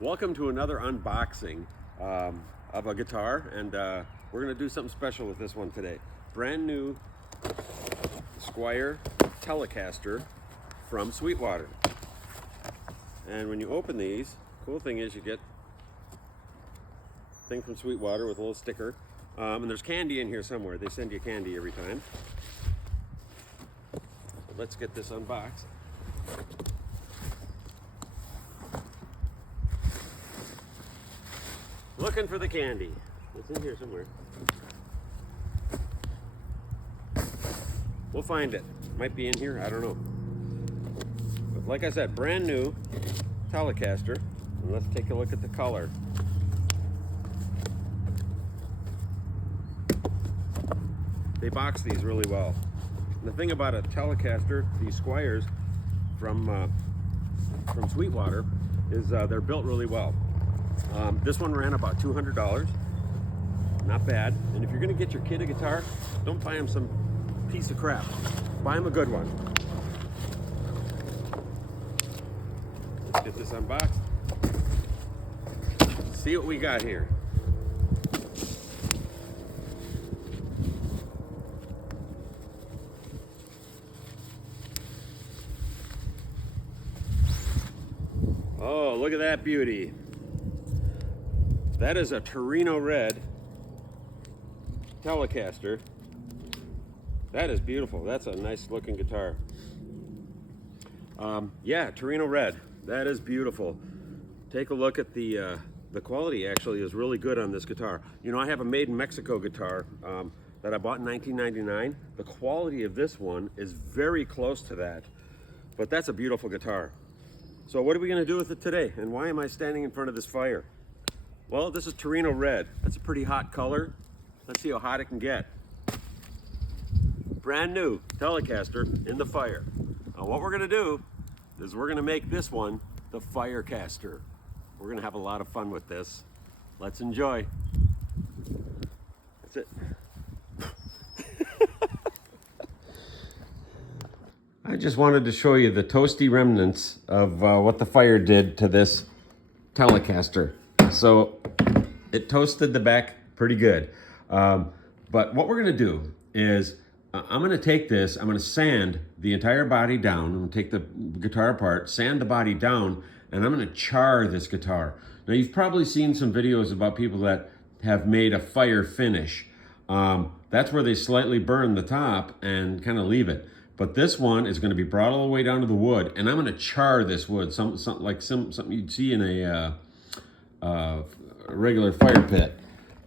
Welcome to another unboxing of a guitar, and we're going to do something special with this one today. Brand new Squire Telecaster from Sweetwater. And when you open these, cool thing is you get a thing from Sweetwater with a little sticker. And there's candy in here somewhere. They send you candy every time. So let's get this unboxed. Looking for the candy. It's in here somewhere. We'll find it. Might be in here, I don't know. But like I said, brand new Telecaster. And let's take a look at the color. They box these really well. And the thing about a Telecaster, these Squires from Sweetwater, is they're built really well. This one ran about $200. Not bad. And if you're going to get your kid a guitar, don't buy him some piece of crap. Buy him a good one. Let's get this unboxed. See what we got here. Oh, look at that beauty. That is a Torino red Telecaster. That is beautiful. That's a nice looking guitar. Yeah, Torino red. That is beautiful. Take a look at the quality. Actually is really good on this guitar. You know, I have a made in Mexico guitar that I bought in 1999. The quality of this one is very close to that, but that's a beautiful guitar. So what are we going to do with it today? And why am I standing in front of this fire? Well, this is Torino red. That's a pretty hot color. Let's see how hot it can get. Brand new Telecaster in the fire. Now what we're gonna do is we're gonna make this one the Firecaster. We're gonna have a lot of fun with this. Let's enjoy. That's it. I just wanted to show you the toasty remnants of what the fire did to this Telecaster. So it toasted the back pretty good. But what we're gonna do is I'm gonna take this, I'm gonna sand the entire body down. I'm gonna take the guitar apart, sand the body down, and I'm gonna char this guitar. Now you've probably seen some videos about people that have made a fire finish. That's where they slightly burn the top and kind of leave it. But this one is gonna be brought all the way down to the wood, and I'm gonna char this wood, something you'd see in a regular fire pit.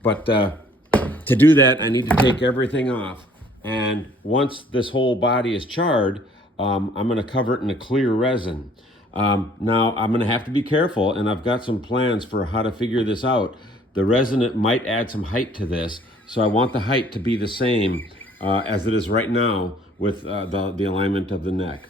But to do that, I need to take everything off. And once this whole body is charred, I'm gonna cover it in a clear resin. Now, I'm gonna have to be careful, and I've got some plans for how to figure this out. The resin, it might add some height to this, so I want the height to be the same as it is right now with the alignment of the neck.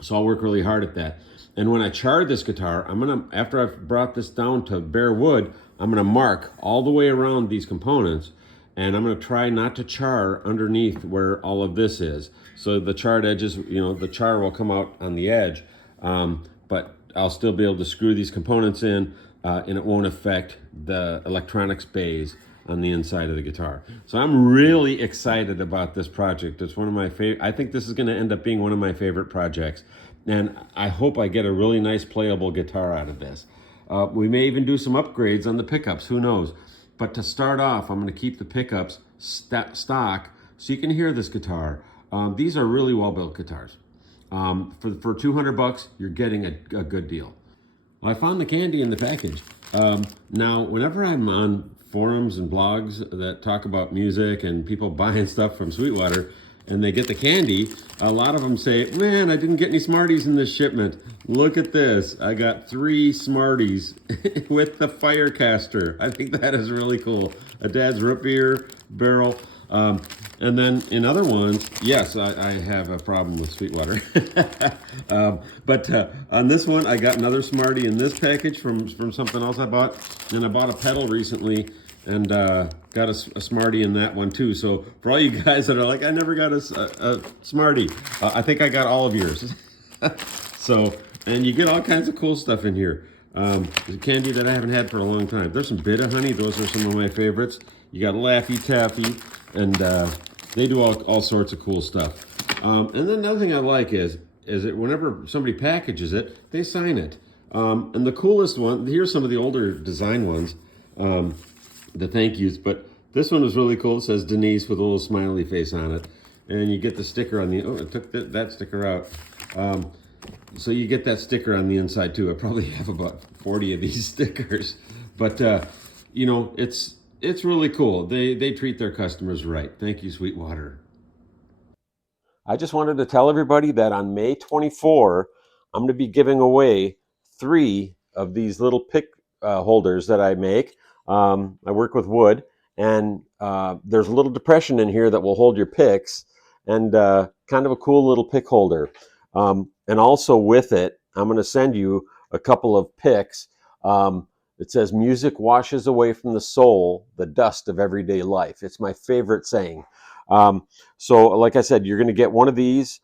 So I'll work really hard at that. And when I char this guitar, after I've brought this down to bare wood, I'm gonna mark all the way around these components, and I'm gonna try not to char underneath where all of this is. So the charred edges, you know, the char will come out on the edge, but I'll still be able to screw these components in, and it won't affect the electronics bays on the inside of the guitar. So I'm really excited about this project. It's one of my favorite. I think this is gonna end up being one of my favorite projects. And I hope I get a really nice playable guitar out of this. We may even do some upgrades on the pickups, who knows. But to start off, I'm gonna keep the pickups stock so you can hear this guitar. These are really well-built guitars. For 200 bucks, you're getting a good deal. Well, I found the candy in the package. Now, whenever I'm on forums and blogs that talk about music and people buying stuff from Sweetwater, and they get the candy, a lot of them say, man, I didn't get any Smarties in this shipment. Look at this. I got 3 Smarties with the Firecaster. I think that is really cool. A Dad's root beer barrel. And then in other ones, yes, I have a problem with Sweetwater. But on this one, I got another Smartie in this package from something else I bought. And I bought a pedal recently and got a Smartie in that one too. So for all you guys that are like, I never got a Smartie, I think I got all of yours. So, and you get all kinds of cool stuff in here. It's a candy that I haven't had for a long time. There's some Bit of Honey. Those are some of my favorites. You got Laffy Taffy, and they do all sorts of cool stuff. And then another thing I like is that whenever somebody packages it, they sign it. And the coolest one, here's some of the older design ones, the thank yous, but this one was really cool. It says Denise with a little smiley face on it. And you get the sticker on the, oh, I took that sticker out. So you get that sticker on the inside too. I probably have about 40 of these stickers, but you know, it's really cool. They treat their customers right. Thank you, Sweetwater. I just wanted to tell everybody that on May 24, I'm going to be giving away 3 of these little pick holders that I make. I work with wood, and there's a little depression in here that will hold your picks, and kind of a cool little pick holder. And also with it, I'm going to send you a couple of picks. It says, "Music washes away from the soul the dust of everyday life." It's my favorite saying. So like I said, you're going to get one of these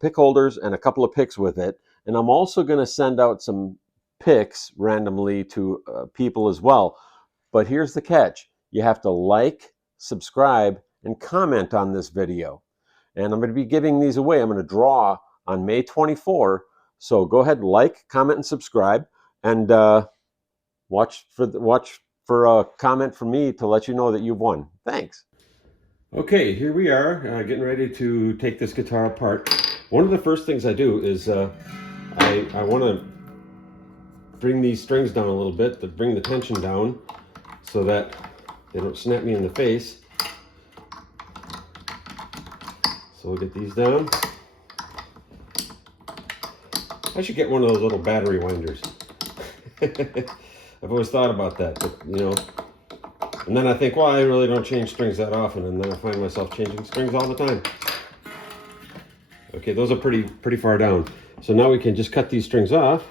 pick holders and a couple of picks with it. And I'm also going to send out some picks randomly to people as well. But here's the catch. You have to like, subscribe, and comment on this video. And I'm going to be giving these away. I'm going to draw on May 24. So go ahead, like, comment, and subscribe, and watch for a comment from me to let you know that you've won. Thanks. Okay, here we are, getting ready to take this guitar apart. One of the first things I do is I want to bring these strings down a little bit to bring the tension down so that they don't snap me in the face. So we'll get these down. I should get one of those little battery winders. I've always thought about that, but you know. And then I think, well, I really don't change strings that often, and then I find myself changing strings all the time. Okay, those are pretty far down. So now we can just cut these strings off.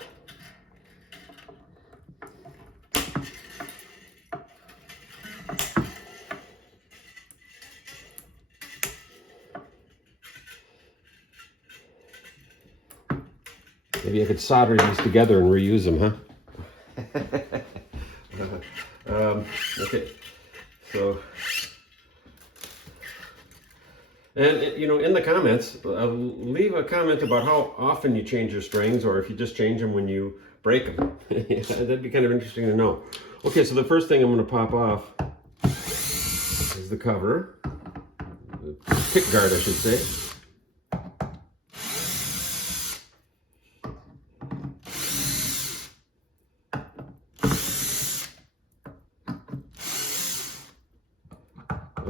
Maybe I could solder these together and reuse them, huh? Okay, so, and you know, in the comments, leave a comment about how often you change your strings, or if you just change them when you break them. That'd be kind of interesting to know. Okay, so the first thing I'm going to pop off is the cover, the pick guard, I should say.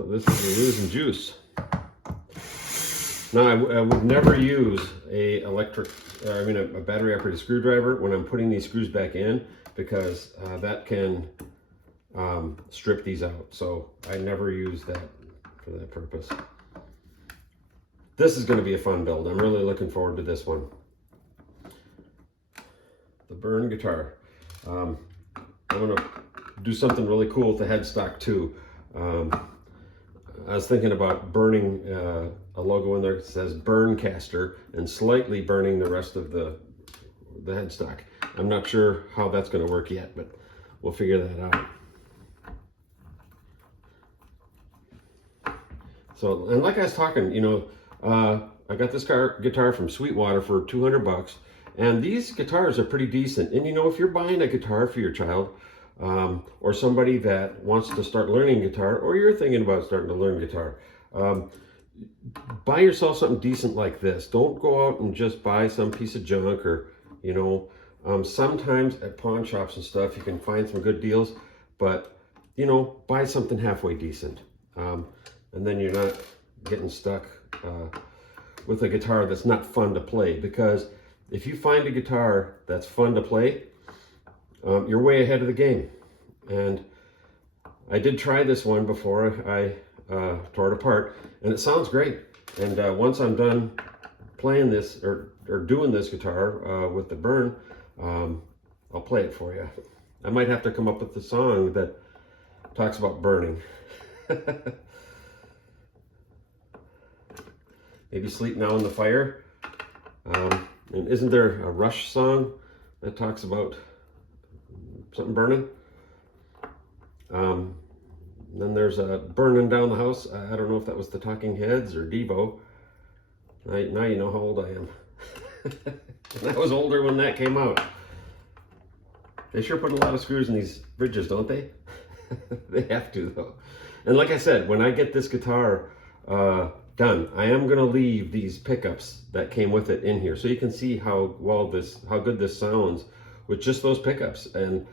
This is the losing juice. Now, I would never use a battery operated screwdriver when I'm putting these screws back in, because that can strip these out. So I never use that for that purpose. This is going to be a fun build. I'm really looking forward to this one. The Burn guitar. I'm going to do something really cool with the headstock too. I was thinking about burning a logo in there that says Burncaster and slightly burning the rest of the headstock. I'm not sure how that's going to work yet, but we'll figure that out. So, and like I was talking, you know, I got this guitar from Sweetwater for 200 bucks, and these guitars are pretty decent. And you know, if you're buying a guitar for your child, or somebody that wants to start learning guitar, or you're thinking about starting to learn guitar, buy yourself something decent like this. Don't go out and just buy some piece of junk, or you know, sometimes at pawn shops and stuff you can find some good deals, but you know, buy something halfway decent, and then you're not getting stuck with a guitar that's not fun to play. Because if you find a guitar that's fun to play, you're way ahead of the game. And I did try this one before I tore it apart, and it sounds great. And once I'm done playing this or doing this guitar with the Burn, I'll play it for you. I might have to come up with a song that talks about burning. Maybe Sleep Now in the Fire. And isn't there a Rush song that talks about something burning. Then there's a burning down the house. I don't know if that was the Talking Heads or Devo. Now you know how old I am. And I was older when that came out. They sure put a lot of screws in these bridges, don't they? They have to, though. And like I said, when I get this guitar done, I am going to leave these pickups that came with it in here, so you can see how good this sounds with just those pickups. And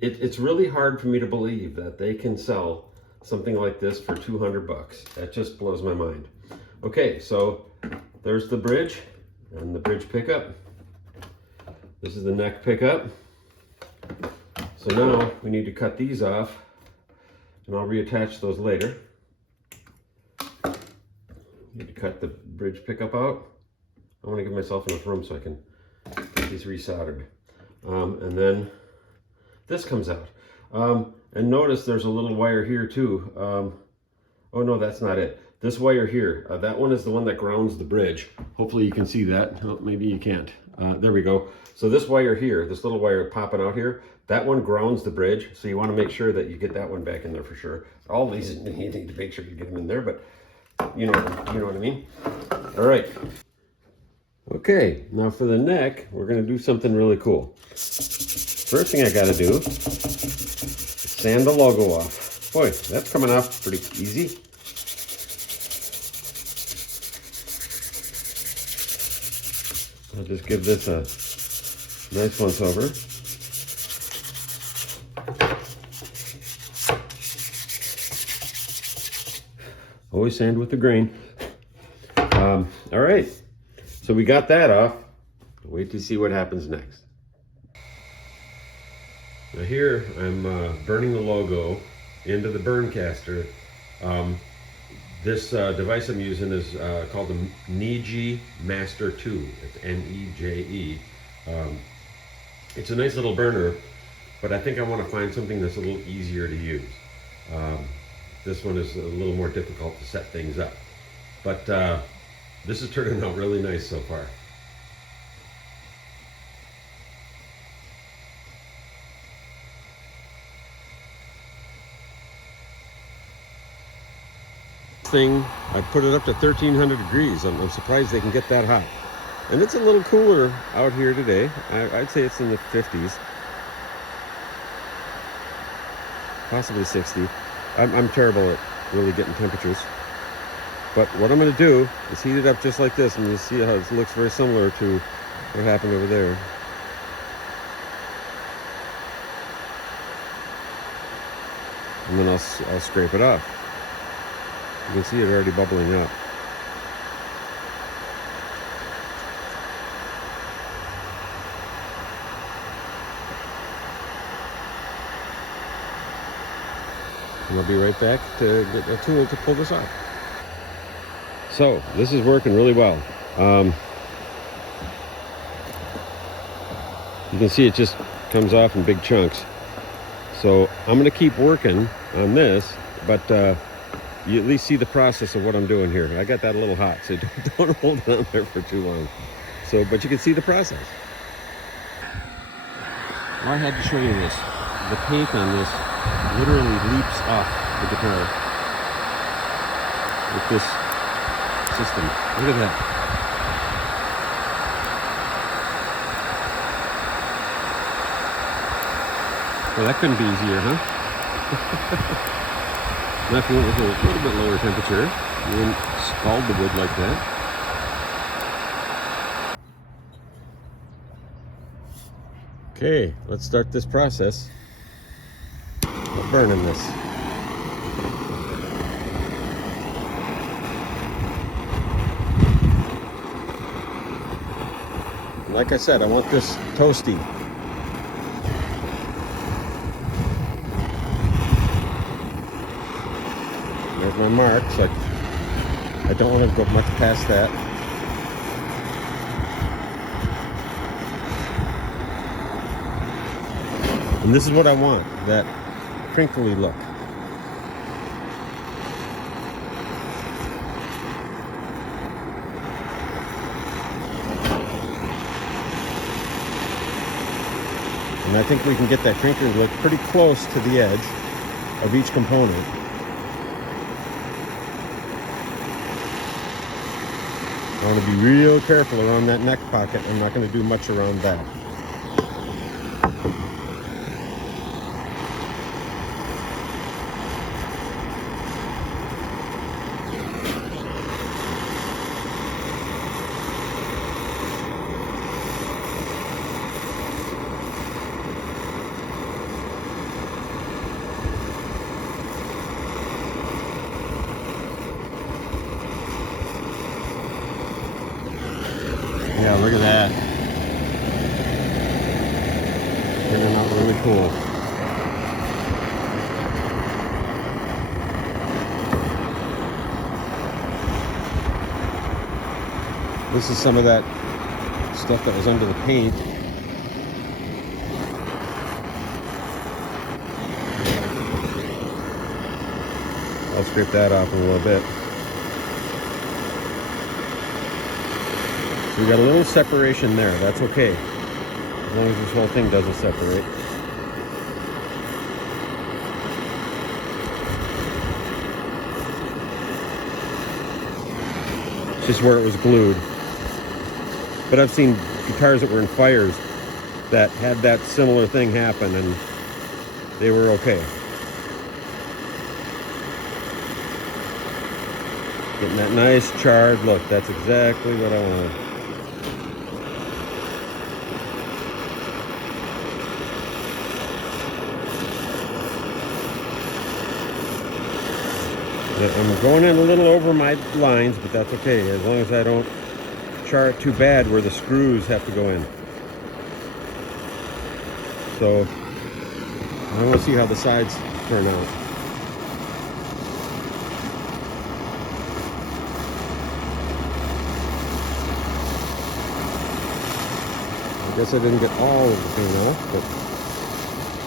it's really hard for me to believe that they can sell something like this for 200 bucks. That just blows my mind. Okay, so there's the bridge and the bridge pickup. This is the neck pickup. So now we need to cut these off, and I'll reattach those later. Need to cut the bridge pickup out. I want to give myself enough room so I can get these resoldered. And then this comes out. And notice there's a little wire here too. Oh no, that's not it. This wire here, that one is the one that grounds the bridge. Hopefully you can see that. Oh, maybe you can't. There we go. So this wire here, this little wire popping out here, that one grounds the bridge. So you want to make sure that you get that one back in there for sure. All these, you need to make sure you get them in there, but you know what I mean. All right. Okay, now for the neck, we're going to do something really cool. First thing I got to do is sand the logo off. Boy, that's coming off pretty easy. I'll just give this a nice once over. Always sand with the grain. All right, so we got that off. Wait to see what happens next. Now here I'm burning the logo into the Burncaster. This device I'm using is called the Neje Master 2. It's N-E-J-E. It's a nice little burner, but I think I want to find something that's a little easier to use. This one is a little more difficult to set things up. But this is turning out really nice so far. Thing, I put it up to 1300 degrees. I'm surprised they can get that hot. And it's a little cooler out here today. I'd say it's in the 50s, possibly 60. I'm terrible at really getting temperatures, but what I'm going to do is heat it up just like this, and you see how it looks very similar to what happened over there. And then I'll scrape it off. You can see it already bubbling up. And I'll be right back to get a tool to pull this off. So this is working really well. You can see it just comes off in big chunks. So I'm going to keep working on this, but you at least see the process of what I'm doing here. I got that a little hot, so don't hold it on there for too long. So, but you can see the process. Well, I had to show you this. The paint on this literally leaps off the guitar with this system. Look at that. Well, that couldn't be easier, huh? Now if you went with a little bit lower temperature, you wouldn't scald the wood like that. Okay, let's start this process of burning this. Like I said, I want this toasty. There's my mark, so I don't want to go much past that. And this is what I want, that crinkly look. And I think we can get that crinkly look pretty close to the edge of each component. I want to be real careful around that neck pocket. I'm not going to do much around that. Yeah, look at that. Turning out really cool. This is some of that stuff that was under the paint. I'll scrape that off in a little bit. So we got a little separation there. That's okay, as long as this whole thing doesn't separate. It's just where it was glued. But I've seen guitars that were in fires that had that similar thing happen, and they were okay. Getting that nice charred look. That's exactly what I wanted. I'm going in a little over my lines, but that's okay, as long as I don't char it too bad where the screws have to go in. So I want to see how the sides turn out. I guess I didn't get all of the paint off, but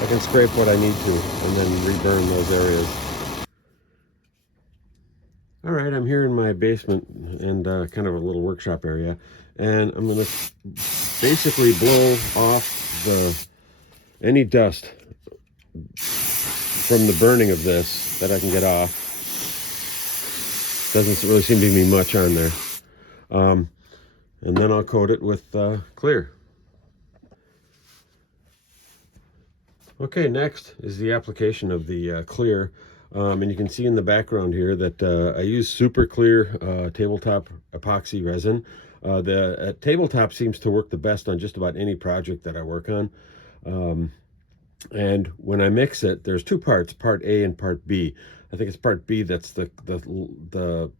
I can scrape what I need to and then reburn those areas. All right, I'm here in my basement and kind of a little workshop area, and I'm going to basically blow off any dust from the burning of this that I can get off. Doesn't really seem to be much on there. And then I'll coat it with clear. Okay, next is the application of the clear. And you can see in the background here that I use super clear tabletop epoxy resin. The tabletop seems to work the best on just about any project that I work on. And when I mix it, there's two parts, part A and part B. I think it's part B that's the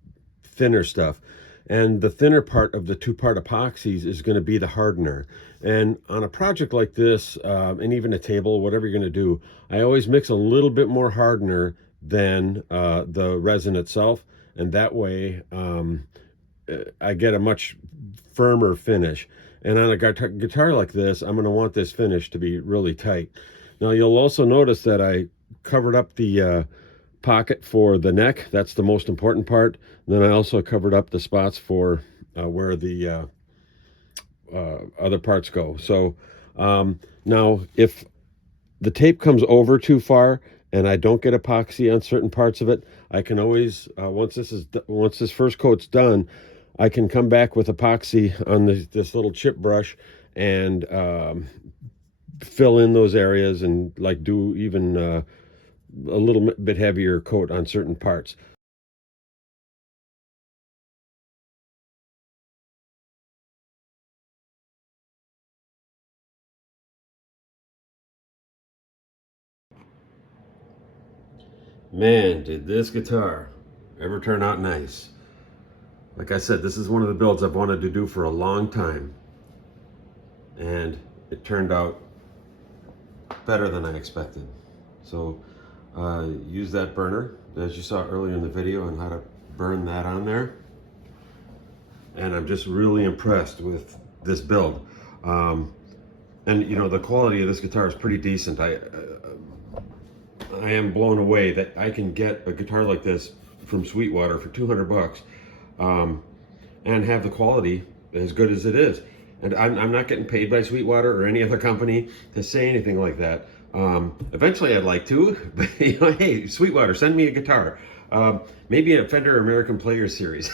thinner stuff. And the thinner part of the two-part epoxies is going to be the hardener. And on a project like this, and even a table, whatever you're going to do, I always mix a little bit more hardener than the resin itself. And that way, I get a much firmer finish. And on a guitar like this, I'm going to want this finish to be really tight. Now, you'll also notice that I covered up the pocket for the neck. That's the most important part. And then I also covered up the spots for where the other parts go. So now if the tape comes over too far and I don't get epoxy on certain parts of it, I can always once this first coat's done, I can come back with epoxy on this little chip brush and fill in those areas and like do even a little bit heavier coat on certain parts. Man, did this guitar ever turn out nice. Like I said, this is one of the builds I've wanted to do for a long time, and it turned out better than I expected. So use that burner as you saw earlier in the video and how to burn that on there, and I'm just really impressed with this build. And you know, the quality of this guitar is pretty decent. I am blown away that I can get a guitar like this from Sweetwater for 200 bucks and have the quality as good as it is. and I'm not getting paid by Sweetwater or any other company to say anything like that. Eventually I'd like to, but hey, Sweetwater, send me a guitar. Maybe a Fender American Players Series.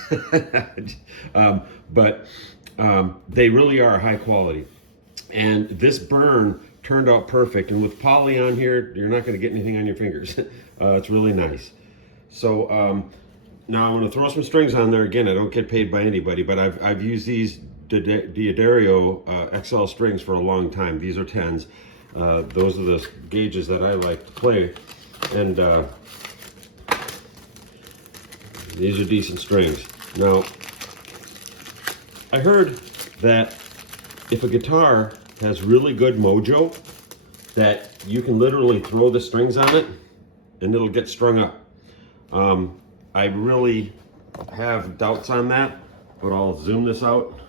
But they really are high quality. And this burn turned out perfect. And with poly on here, you're not going to get anything on your fingers. It's really nice. So now I'm going to throw some strings on there. Again, I don't get paid by anybody, but I've used these D'Addario XL strings for a long time. These are 10s. Those are the gauges that I like to play. And these are decent strings. Now, I heard that if a guitar has really good mojo, that you can literally throw the strings on it and it'll get strung up. I really have doubts on that, but I'll zoom this out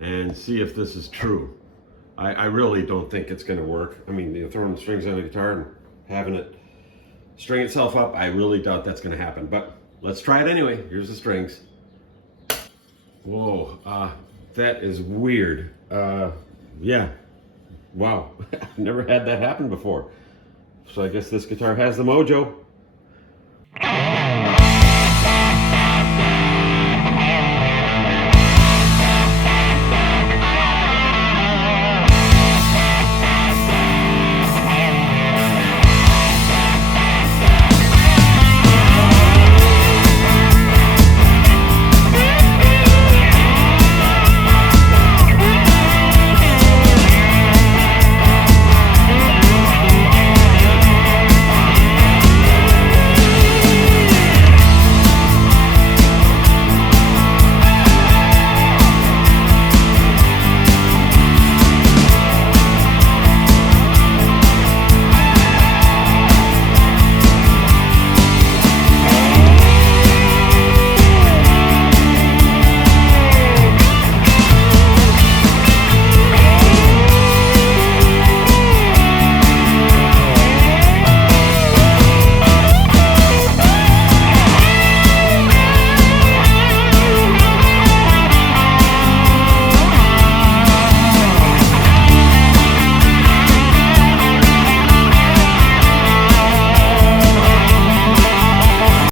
and see if this is true. I really don't think it's going to work. I mean, you know, throwing the strings on a guitar and having it string itself up, I really doubt that's going to happen. But let's try it anyway. Here's the strings. Whoa, that is weird. Yeah, wow, never had that happen before. So I guess this guitar has the mojo.